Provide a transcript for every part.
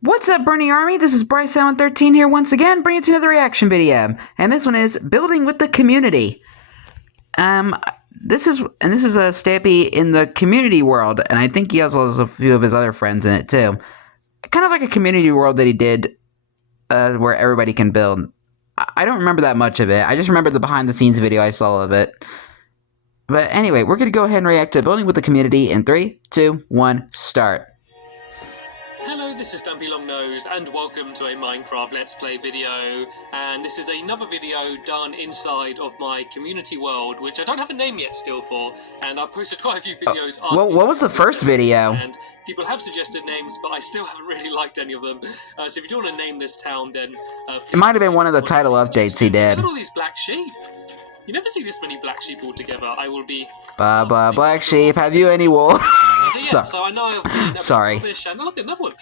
What's up, Bernie Army? This is BryceAllen13 here once again, bringing you another reaction video. And this one is Building with the Community. This is a Stampy in the community world, and I think he also has a few of his other friends in it too. Kind of like a community world that he did, where everybody can build. I don't remember that much of it. I just remember the behind-the-scenes video I saw of it. But anyway, we're gonna go ahead and react to Building with the Community in 3, 2, 1, start. Hello, this is Stampy Longnose, and welcome to a Minecraft Let's Play video. And this is another video done inside of my community world, which I don't have a name yet still for, and I've posted quite a few videos asking... Well, what was the first video? And people have suggested names, but I still haven't really liked any of them. So if you do want to name this town, then... it might have been one of the title updates he did. Look at all these black sheep. You never see this many black sheep all together. I will be... Black sheep, have you any wool? So I know I've been a bit rubbish, and look at another one.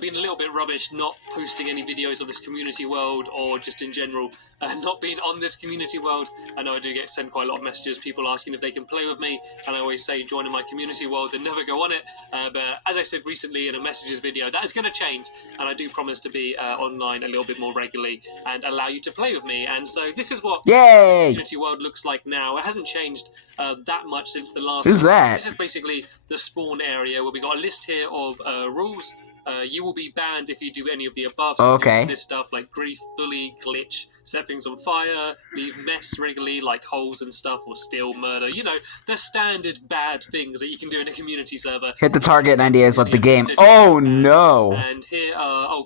Being a little bit rubbish, not posting any videos of this community world, or just in general, not being on this community world. I know I do send quite a lot of messages, people asking if they can play with me, and I always say join in my community world and never go on it. But as I said recently in a messages video, that is going to change, and I do promise to be online a little bit more regularly and allow you to play with me. And so this is what Yay! community world looks like now. It hasn't changed that much since the last. Who's that? This is basically the spawn area where we got a list here of rules. You will be banned if you do any of the above. So okay. This stuff like grief, bully, glitch, set things on fire, leave mess regularly like holes and stuff, or steal, murder. You know, the standard bad things that you can do in a community server. Hit the target 90 days left the game. Oh no! And here,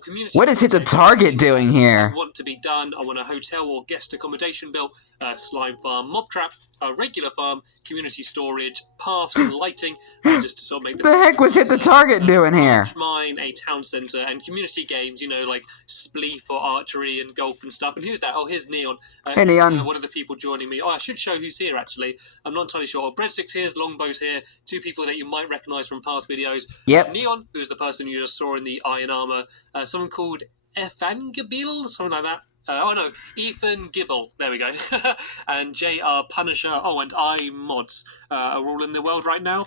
community. What is hit the target doing here? Want to be done. I want a hotel or guest accommodation built, slime farm, mob trap, a regular farm, community storage, paths and lighting, just to sort of make the heck was hit the target doing here? Mine, a town centre, and community games, you know, like Spleef or archery and golf and stuff. And who's that? Oh, here's Neon. Hey, Neon. One of the people joining me. Oh, I should show who's here, actually. I'm not entirely sure. Breadstick's here, Longbow's here, two people that you might recognise from past videos. Yep. Neon, who's the person you just saw in the iron armour. Someone called Efangabil, something like that. Oh no, Ethan Gibble, there we go. And JR Punisher, and I Mods are all in the world right now.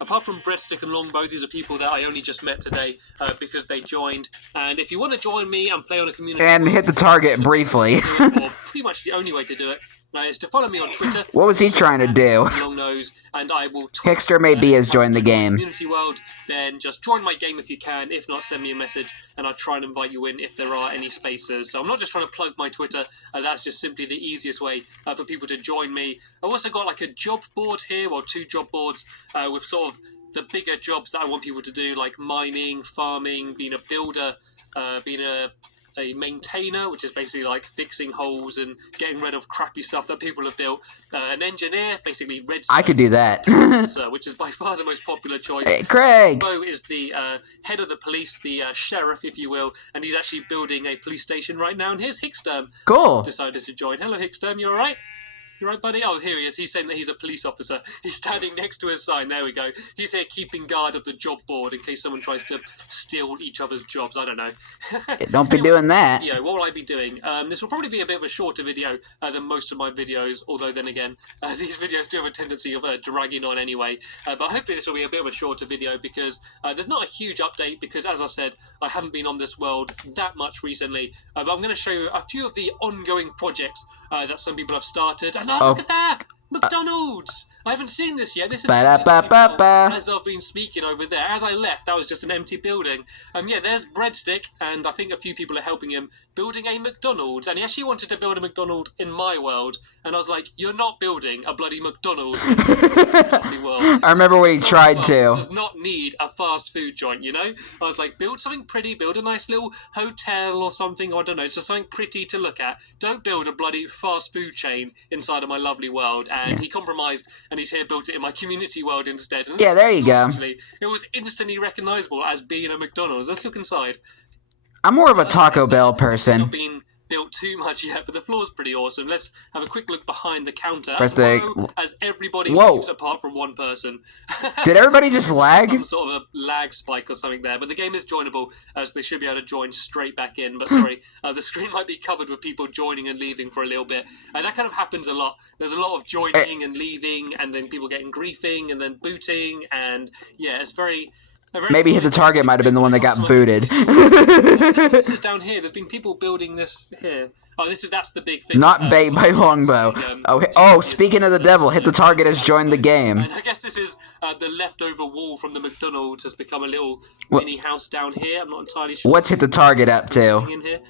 Apart from Breadstick and Longbow, these are people that I only just met today because they joined. And if you want to join me and play on a community... And hit the target briefly. Or pretty much the only way to do it is to follow me on Twitter. What was he trying to do? Longnose, and I will Hickster maybe has joined the game. Community world, then just join my game if you can. If not, send me a message, and I'll try and invite you in if there are any spaces. So I'm not just trying to plug my Twitter. That's just simply the easiest way for people to join me. I've also got like a job board here, or 2 job boards with sort of the bigger jobs that I want people to do, like mining, farming, being a builder, being a maintainer, which is basically like fixing holes and getting rid of crappy stuff that people have built. An engineer, basically redstone. I could do that. Which is by far the most popular choice. Hey, Craig! Bo is the head of the police, the sheriff, if you will, and he's actually building a police station right now. And here's Hicksturm. Cool. Decided to join. Hello, Hicksturm. You all right? You right, buddy? Oh, here he is. He's saying that he's a police officer. He's standing next to his sign. There we go. He's here keeping guard of the job board in case someone tries to steal each other's jobs. I don't know. Don't be doing that. Yeah, what will I be doing? This will probably be a bit of a shorter video than most of my videos, although then again, these videos do have a tendency of dragging on anyway. But hopefully this will be a bit of a shorter video because there's not a huge update because, as I've said, I haven't been on this world that much recently. But I'm going to show you a few of the ongoing projects that some people have started. And look at that! McDonald's! I haven't seen this yet. This is as I've been speaking over there. As I left, that was just an empty building. Yeah, there's Breadstick, and I think a few people are helping him building a McDonald's. And he actually wanted to build a McDonald's in my world. And I was like, you're not building a bloody McDonald's in this lovely world. I remember when he tried to. Does not need a fast food joint, you know? I was like, build something pretty, build a nice little hotel or something, or I don't know, it's just something pretty to look at. Don't build a bloody fast food chain inside of my lovely world. And he compromised, and he's here built it in my community world instead. And yeah, there you go. Actually, it was instantly recognisable as being a McDonald's. Let's look inside. I'm more of a Taco Bell person. Not been built too much yet, but the floor's pretty awesome. Let's have a quick look behind the counter. As everybody leaves apart from one person. Did everybody just lag? Some sort of a lag spike or something there, but the game is joinable, so they should be able to join straight back in. But sorry, the screen might be covered with people joining and leaving for a little bit. That kind of happens a lot. There's a lot of joining and leaving, and then people getting griefing, and then booting, and yeah, it's very... Maybe Hit the Target might have been the one that got booted. This is down here. There's been people building this here. Oh, that's the big thing. Not bait by Longbow. Speaking of the devil, Hit the Target has joined the game. And I guess this is the leftover wall from the McDonald's has become a little mini house down here. I'm not entirely sure. What's Hit the Target up to? In here.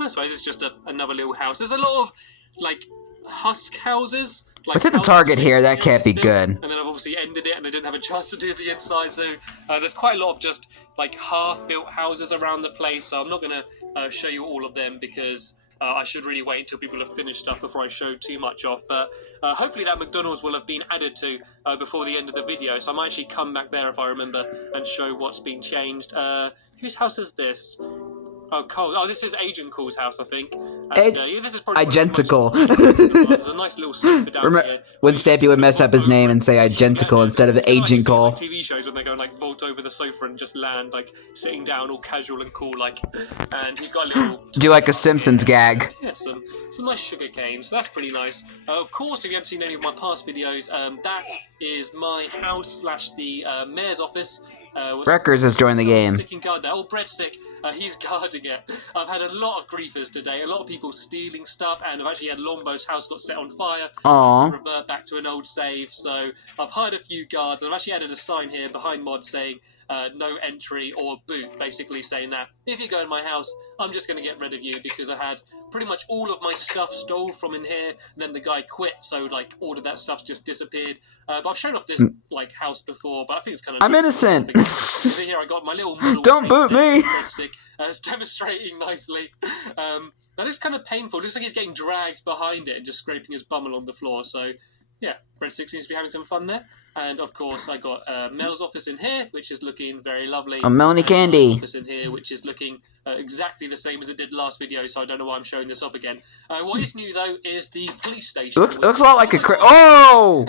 I suppose it's just another little house. There's a lot of, like, husk houses. Like, with Hit the Target here, that can't be good. And then I've obviously ended it, and they didn't have a chance to do the inside, so there's quite a lot of just, like, half-built houses around the place, so I'm not going to show you all of them, because I should really wait until people have finished stuff before I show too much off, but hopefully that McDonald's will have been added to before the end of the video, so I might actually come back there if I remember and show what's been changed. Whose house is this? Oh, Cole. Oh, this is Agent Cole's house, I think. And, this is probably identical. There's a nice little sofa down here. When Stampy would mess up his name and say identical instead of Agent Cole. Like TV shows when they go and like vault over the sofa and just land like sitting down, all casual and cool, like. And he's got a little. Do like a Simpsons gag. Yeah, some nice sugar canes. So that's pretty nice. Of course, if you haven't seen any of my past videos, that is my house / the mayor's office. Wreckers has joined the game. Sticking guard there. Oh, Breadstick, he's guarding it. I've had a lot of griefers today. A lot of people stealing stuff, and I've actually had Longbow's house got set on fire. Aww. To revert back to an old save. So I've hired a few guards, and I've actually added a sign here behind mod saying no entry or boot, basically saying that if you go in my house, I'm just going to get rid of you because I had pretty much all of my stuff stole from in here, and then the guy quit, so like all of that stuff's just disappeared. But I've shown off this like house before, but I think it's kind of. I'm innocent. Over here I got my little model. Don't boot me. It's demonstrating nicely. That looks kind of painful. It looks like he's getting dragged behind it and just scraping his bum along the floor. So yeah, Breadstick seems to be having some fun there. And of course, I got Mel's office in here, which is looking very lovely. A Melanie Candy. Office in here, which is looking exactly the same as it did last video. So I don't know why I'm showing this off again. What is new though is the police station. It looks a lot like a Oh!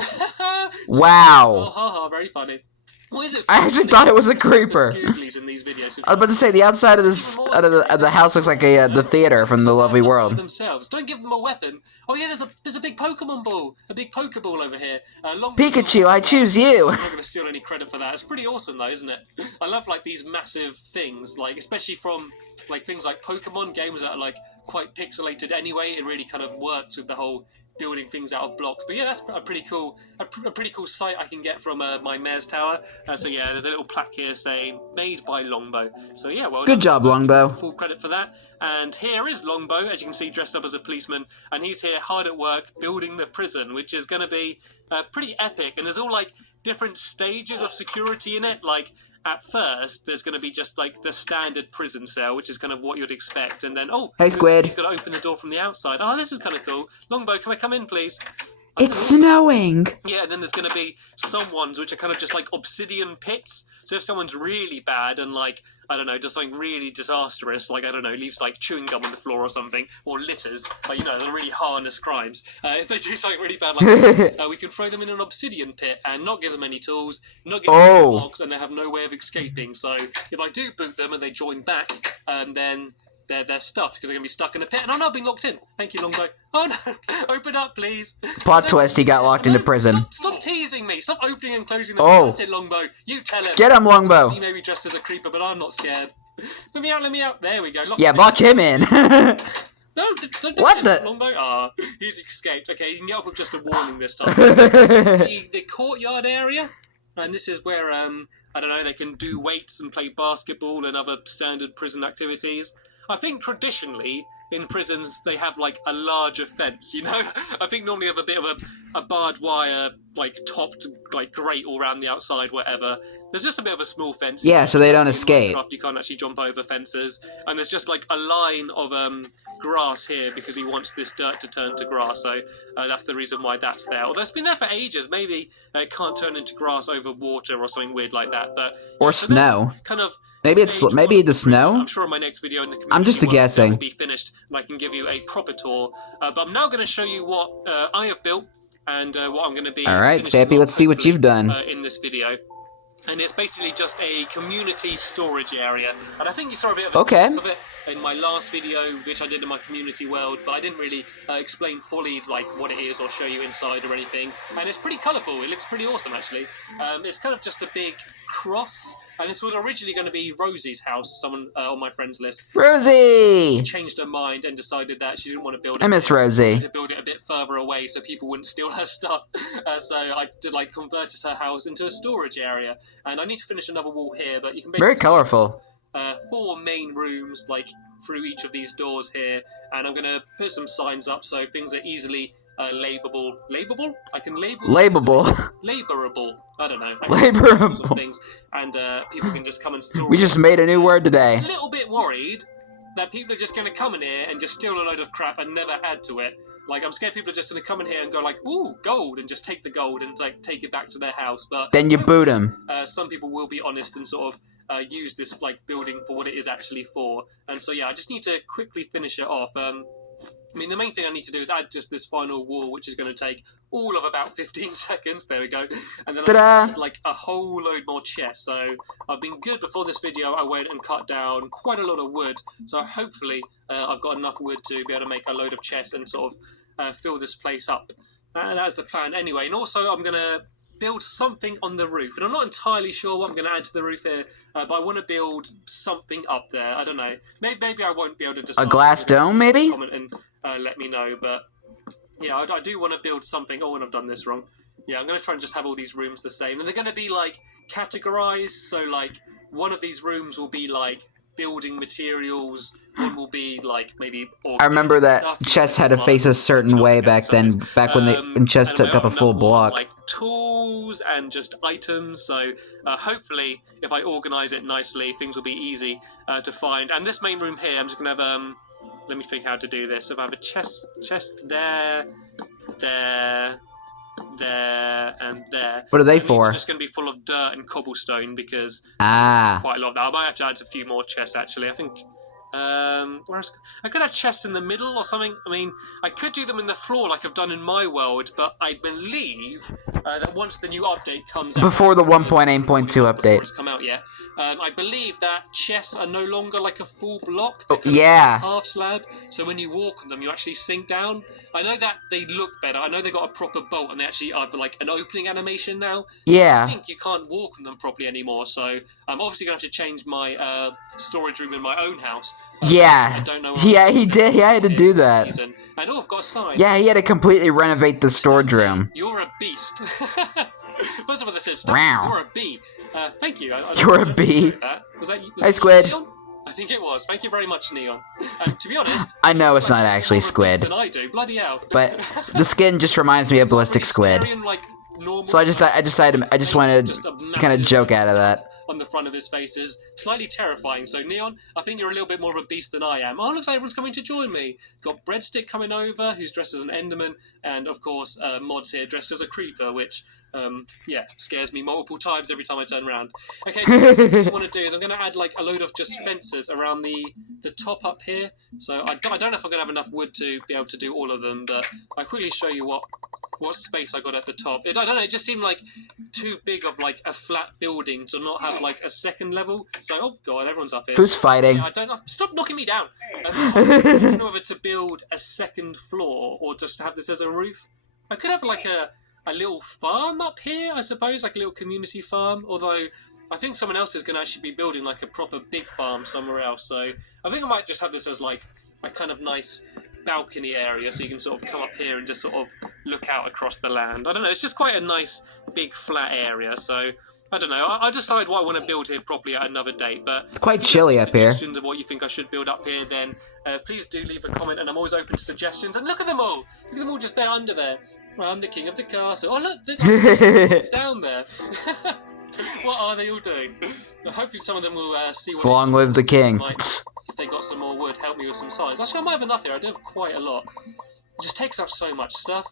Wow. Oh, very funny. What is it? I actually thought it was a creeper. In these videos. I was about to say the outside of this of the house looks like the theater from The Lovely World. Themselves. Don't give them a weapon. Oh yeah, there's a big Pokemon ball, a big Pokeball over here. Pikachu, I choose you. I'm not going to steal any credit for that. It's pretty awesome though, isn't it? I love like these massive things, like especially from like things like Pokemon games that are like quite pixelated anyway. It really kind of works with the whole building things out of blocks. But yeah, that's a pretty cool sight I can get from my mayor's tower. So yeah, there's a little plaque here saying made by Longbow. So yeah, well good job, Longbow. Full credit for that. And here is Longbow, as you can see, dressed up as a policeman, and he's here hard at work building the prison, which is going to be pretty epic. And there's all like different stages of security in it, like. At first, there's going to be just like the standard prison cell, which is kind of what you'd expect, and then hey Squid, he's got to open the door from the outside. Oh, this is kind of cool. Longbow, can I come in, please? It's snowing. Yeah, and then there's going to be some ones which are kind of just like obsidian pits. So if someone's really bad and like, I don't know, just something really disastrous, like, I don't know, leaves like chewing gum on the floor or something, or litters, like, you know, they're really heinous crimes. If they do something really bad like that, we can throw them in an obsidian pit and not give them any tools, not give them any blocks, and they have no way of escaping. So if I do boot them and they join back, then they're stuffed because they're going to be stuck in a pit. And I'm not being locked in. Thank you, Longbow. Oh no, open up, please. Plot twist, he got locked into prison. Stop teasing me. Stop opening and closing the door. That's it, Longbow. You tell him. Get him, Longbow. He may be dressed as a creeper, but I'm not scared. Let me out. There we go. Lock him in. No, don't what the? Longbow? Ah, he's escaped. Okay, you can get off with just a warning this time. the courtyard area, and this is where, I don't know, they can do weights and play basketball and other standard prison activities. I think traditionally in prisons they have like a larger fence, you know? I think normally they have a bit of a barbed wire, like topped like grate all around the outside, whatever. There's just a bit of a small fence. Yeah, so they don't escape. You can't actually jump over fences. And there's just like a line of grass here because he wants this dirt to turn to grass. So that's the reason why that's there. Although it's been there for ages. Maybe it can't turn into grass over water or something weird like that. But or snow. Kind of. Maybe the snow. I'm sure in my next video in the community I'm just guessing. Will be finished and I can give you a proper tour. But I'm now going to show you what I have built and what I'm going to be. All right, Stampy, let's see what you've done in this video. And it's basically just a community storage area. And I think you saw a bit of a of it in my last video, which I did in my community world, but I didn't really explain fully like what it is or show you inside or anything. And it's pretty colourful. It looks pretty awesome, actually. It's kind of just a big cross And this was originally going to be Rosie's house, someone on my friends list. Rosie! She changed her mind and decided that she didn't want to build it. I miss Rosie. To build it a bit further away so people wouldn't steal her stuff. So I did like converted her house into a storage area. And I need to finish another wall here, but you can basically Very colorful. 4 main rooms like through each of these doors here, and I'm gonna put some signs up so things are easily labelable. Labelable? I can label. Labelable. Laborable. I don't know. Laborable. Things, and people can just come and store. We just made a new word today. A little bit worried that people are just going to come in here and just steal a load of crap and never add to it. Like, I'm scared people are just going to come in here and go like, ooh, gold, and just take the gold and like take it back to their house. But then you boot them. Some people will be honest and sort of use this like building for what it is actually for. And so yeah, I just need to quickly finish it off. I mean, the main thing I need to do is add just this final wall, which is going to take all of about 15 seconds. There we go. And then I need like a whole load more chests. So I've been good before this video. I went and cut down quite a lot of wood. So hopefully I've got enough wood to be able to make a load of chests and sort of fill this place up. And that's the plan anyway. And also I'm going to build something on the roof. And I'm not entirely sure what I'm going to add to the roof here, but I want to build something up there. I don't know. Maybe I won't be able to decide. A glass dome, maybe? Comment and let me know. But yeah, I do want to build something. Oh, and I've done this wrong. Yeah, I'm going to try and just have all these rooms the same. And they're going to be like categorized. So like one of these rooms will be like building materials. One will be like maybe. I remember that chests had to face a certain way back then, back when chests took up a full block. Like tools and just items. So hopefully, if I organize it nicely, things will be easy to find. And this main room here, I'm just gonna have let me think how to do this. If I have a chest there, and there. What are they for? It's just going to be full of dirt and cobblestone because quite a lot of that. I might have to add a few more chests actually. I think. I could have chests in the middle or something. I mean, I could do them in the floor like I've done in my world, but I believe that once the new update comes out... Before the 1.8.2 update. Before it's come out yet. I believe that chests are no longer like a full block. Yeah. Half slab. So when you walk on them, you actually sink down. I know that they look better. I know they got a proper bolt and they actually have like an opening animation now. Yeah. I think you can't walk on them properly anymore. So I'm obviously going to have to change my storage room in my own house. Yeah. I don't know. Yeah, he did. He had to do that. And I've got a sign. Yeah, he had to completely renovate the storage room. You're a beast. First of all, they said, Wow. You're a bee. Thank you. You're a bee. Was that Hi, Squid. Neon? I think it was. Thank you very much, Neon. To be honest, I know it's not actually Squid. Than I do. Bloody hell. But the skin just reminds me of Ballistic Squid. So I just wanted to kind of joke out of that. On the front of his face is slightly terrifying. So Neon, I think you're a little bit more of a beast than I am. Oh, looks like everyone's coming to join me. Got Breadstick coming over, who's dressed as an Enderman, and of course Mod's here dressed as a creeper, which scares me multiple times every time I turn around. Okay, so what I want to do is I'm going to add like a load of just fences around the top up here. So I don't know if I'm going to have enough wood to be able to do all of them, but I'll quickly show you what space I got at the top. I don't know, it just seemed like too big of like a flat building to not have like a second level. So, oh god, everyone's up here. Who's fighting? Yeah, I don't know. Stop knocking me down. I don't know whether to build a second floor or just have this as a roof. I could have like a little farm up here, I suppose, like a little community farm, although I think someone else is going to actually be building like a proper big farm somewhere else. So I think I might just have this as like a kind of nice balcony area so you can sort of come up here and just sort of look out across the land. I don't know, it's just quite a nice big flat area, so I don't know. I'll decide what I want to build here properly at another date, but it's quite chilly up here. Suggestions of what you think I should build up here, then please do leave a comment, and I'm always open to suggestions. And look at them all! Look at them all just there under there. I'm the king of the castle. Oh look, there's down there. What are they all doing? Hopefully some of them will see what. Long live the king. If they got some more wood, help me with some signs. Actually, I might have enough here. I do have quite a lot. It just takes up so much stuff.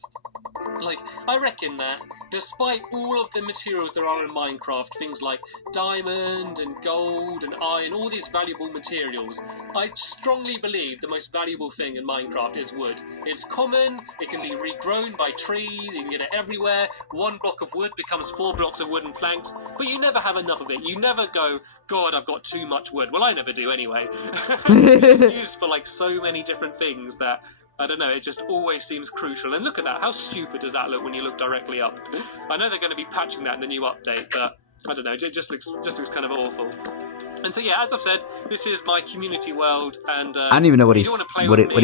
Like, I reckon that despite all of the materials there are in Minecraft, things like diamond and gold and iron, all these valuable materials, I strongly believe the most valuable thing in Minecraft is wood. It's common, it can be regrown by trees, you can get it everywhere. 1 block of wood becomes 4 blocks of wooden planks, but you never have enough of it. You never go, God, I've got too much wood. Well, I never do anyway. It's used for like so many different things that I don't know, it just always seems crucial. And look at that, how stupid does that look when you look directly up? I know they're going to be patching that in the new update, but I don't know. It just looks kind of awful. And so yeah, as I've said, this is my community world, and I don't even know what he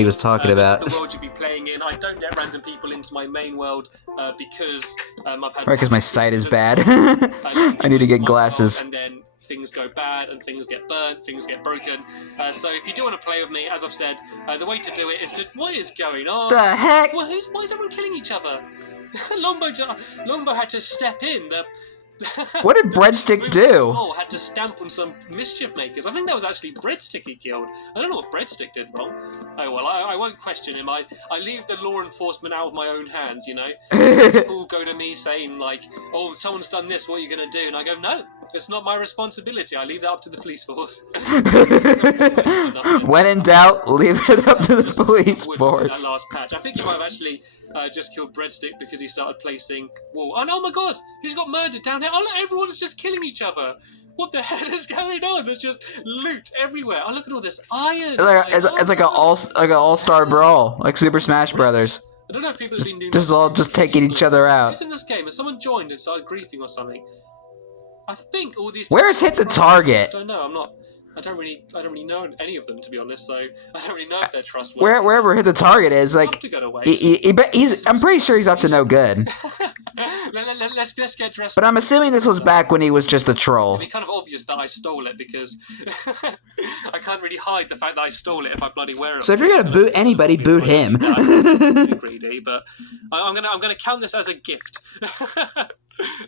was talking about. This is the world you'll be playing in. I don't let random people into my main world because I've had. Right, because my sight is bad. I need to get glasses. And then things go bad, and things get burnt, things get broken. So if you do want to play with me, as I've said, the way to do it is to. What is going on? The heck? Why is everyone killing each other? Longbow had to step in. What did Breadstick do? Oh, had to stamp on some mischief makers. I think that was actually Breadstick he killed. I don't know what Breadstick did wrong. Oh well, I won't question him. I leave the law enforcement out of my own hands, you know. People go to me saying like, oh, someone's done this, what are you going to do? And I go, no, it's not my responsibility. I leave that up to the police force. When in doubt, leave it up to the police force. That last patch. I think he might have actually just killed Breadstick because he started placing wall. Oh my god, he's got murdered down here. Oh look, everyone's just killing each other. What the hell is going on? There's just loot everywhere. Oh, look at all this iron. It's like an all-star brawl, like Super Smash Brothers. I don't know if people have been doing just taking each other out. Who's in this game? Has someone joined and started griefing or something? I think all these. Where's hit the target? I don't know. I don't really know any of them, to be honest. So I don't really know if they're trustworthy. Wherever hit the target is, like, I'm pretty sure he's up to no good. Let's get dressed. But I'm assuming this was back when he was just a troll. It'd be kind of obvious that I stole it because I can't really hide the fact that I stole it if I bloody wear it. So if you're gonna boot anybody, boot him. Greedy, but I'm gonna count this as a gift.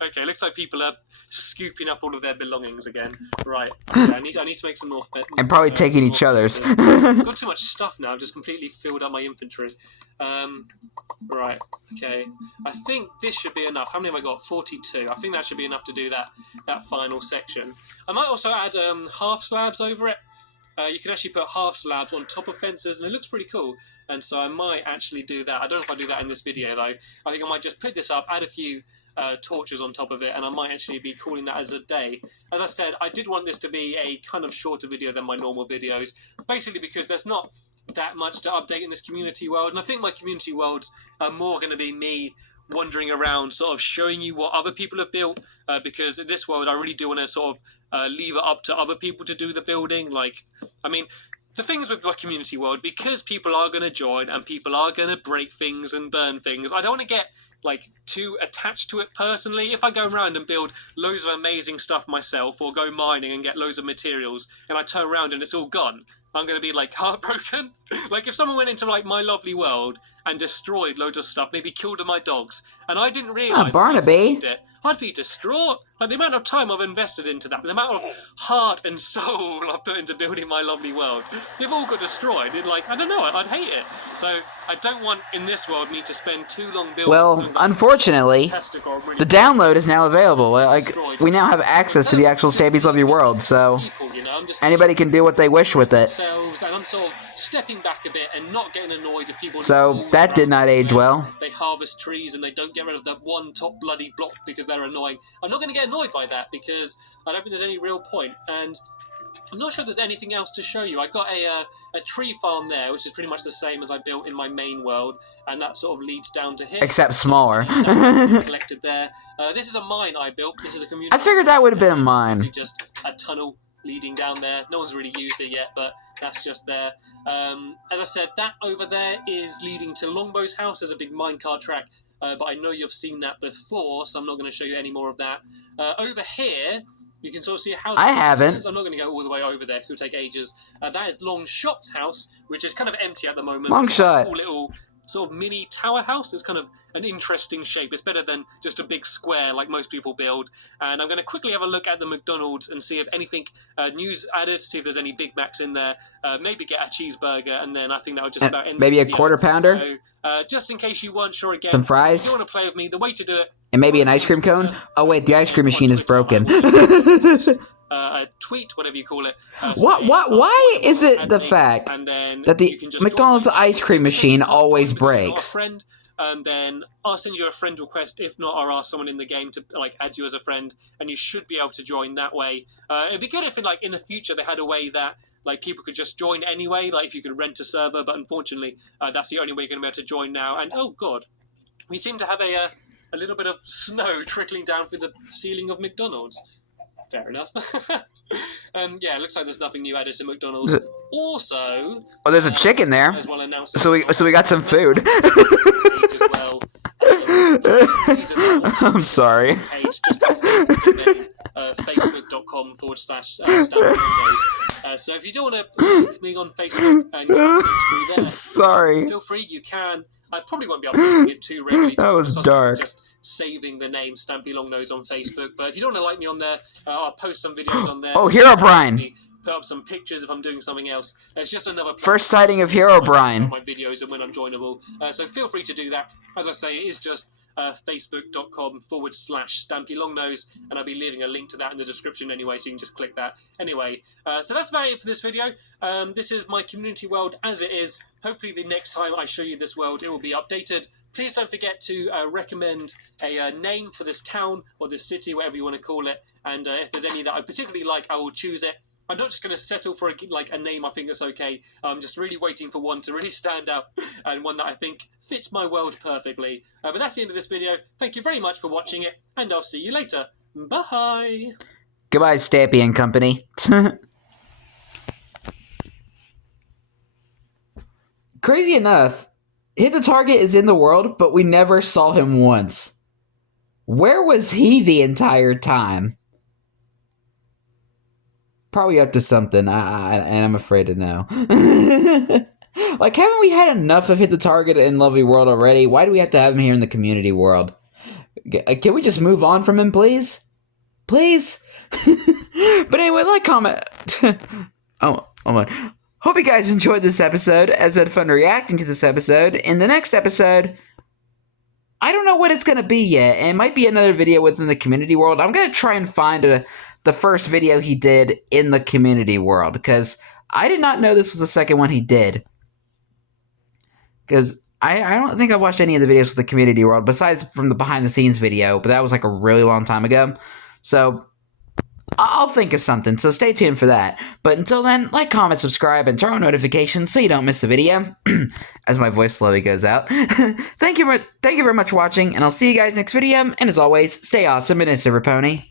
Okay, looks like people are scooping up all of their belongings again. Right, okay, I need to make some more. And probably taking each other's. I've got too much stuff now. I've just completely filled up my inventory. Right, okay. I think this should be enough. How many have I got? 42. I think that should be enough to do that final section. I might also add half slabs over it. You can actually put half slabs on top of fences, and it looks pretty cool. And so I might actually do that. I don't know if I do that in this video, though. I think I might just put this up, add a few torches on top of it, and I might actually be calling that as a day. As I said, I did want this to be a kind of shorter video than my normal videos, basically because there's not that much to update in this community world, and I think my community worlds are more going to be me wandering around, sort of showing you what other people have built, because in this world I really do want to sort of leave it up to other people to do the building. Like, I mean, the things with my community world, because people are going to join and people are going to break things and burn things, I don't want to get like too attached to it personally. If I go around and build loads of amazing stuff myself, or go mining and get loads of materials, and I turn around and it's all gone, I'm going to be like heartbroken. Like if someone went into like my lovely world and destroyed loads of stuff, maybe killed my dogs, and I didn't realise Barnaby, I'd be distraught. Like the amount of time I've invested into that, the amount of heart and soul I've put into building my lovely world, they've all got destroyed. It, like, I don't know, I'd hate it. So I don't want in this world me to spend too long building. Well, unfortunately, the download is now available. Like, we now have access to the actual Stampy's Lovely World, so anybody can do what they wish with it. And I'm sort of stepping back a bit and not getting annoyed if people. So that did not age well. They harvest trees and they don't get rid of that one top bloody block because they're annoying. I'm not going to get annoyed by that because I don't think there's any real point. And I'm not sure if there's anything else to show you. I got a tree farm there, which is pretty much the same as I built in my main world, and that sort of leads down to here. Except smaller. Collected there. This is a mine I built. This is a community. I figured that would have been a mine. Just a tunnel leading down there. No one's really used it yet, but that's just there. As I said, that over there is leading to Longbow's house. There's a big minecart track, but I know you've seen that before, so I'm not going to show you any more of that. Over here, you can sort of see a house. I haven't. I'm not going to go all the way over there because it'll take ages. That is Longshot's house, which is kind of empty at the moment. Longshot. Cool little sort of mini tower house. It's kind of an interesting shape. It's better than just a big square like most people build. And I'm going to quickly have a look at the McDonald's and see if anything new's added, see if there's any Big Macs in there. Maybe get a cheeseburger, and then I think that would just about end maybe the a video. quarter pounder? So, just in case you weren't sure again, some fries? if you want to play with me, the way to do it... And maybe an ice cream cone? Oh wait, the ice cream machine is broken. A tweet, whatever you call it. Why is it the fact that the McDonald's ice cream machine always breaks? Friend, then I'll send you a friend request. If not, I'll ask someone in the game to like add you as a friend, and you should be able to join that way. It'd be good if in the future they had a way that like people could just join anyway, like if you could rent a server, but unfortunately that's the only way you're going to be able to join now. And oh god, we seem to have a little bit of snow trickling down through the ceiling of McDonald's. Fair enough. Yeah, it looks like there's nothing new added to McDonald's. Also, oh, there's a chicken there. as well announcing So we got some food. as well. I'm sorry. Page just to say the name, facebook.com/Stampy. So if you don't want to like me on Facebook and get through there, sorry. feel free. You can. I probably won't be updating it too regularly. That was dark. Just saving the name Stampy Longnose on Facebook. But if you don't want to like me on there, I'll post some videos on there. Oh, Herobrine. Put up some pictures if I'm doing something else. It's just another first sighting of Herobrine. My videos and when I'm joinable. So feel free to do that. As I say, it is just facebook.com/Stampy Longnose, and I'll be leaving a link to that in the description anyway, so you can just click that. Anyway, so that's about it for this video. This is my community world as it is. Hopefully the next time I show you this world, it will be updated. Please don't forget to recommend a name for this town or this city, whatever you want to call it. And if there's any that I particularly like, I will choose it. I'm not just going to settle for a name I think that's okay. I'm just really waiting for one to really stand out and one that I think fits my world perfectly. But that's the end of this video. Thank you very much for watching it, and I'll see you later. Bye! Goodbye, Stampy and company. Crazy enough, Hit the Target is in the world, but we never saw him once. Where was he the entire time? Probably up to something, and I'm afraid to know. Like, haven't we had enough of Hit the Target in Lovely World already? Why do we have to have him here in the community world? Can we just move on from him, please? Please? But anyway, like, comment... oh my... Hope you guys enjoyed this episode, as I had fun reacting to this episode. In the next episode... I don't know what it's going to be yet. It might be another video within the community world. I'm going to try and find the first video he did in the community world, because I did not know this was the second one he did. Because I don't think I've watched any of the videos with the community world, besides from the behind the scenes video, but that was like a really long time ago. So I'll think of something, so stay tuned for that. But until then, like, comment, subscribe, and turn on notifications so you don't miss the video. As my voice slowly goes out. Thank you very much for watching, and I'll see you guys next video. And as always, stay awesome and it's Silver Pony.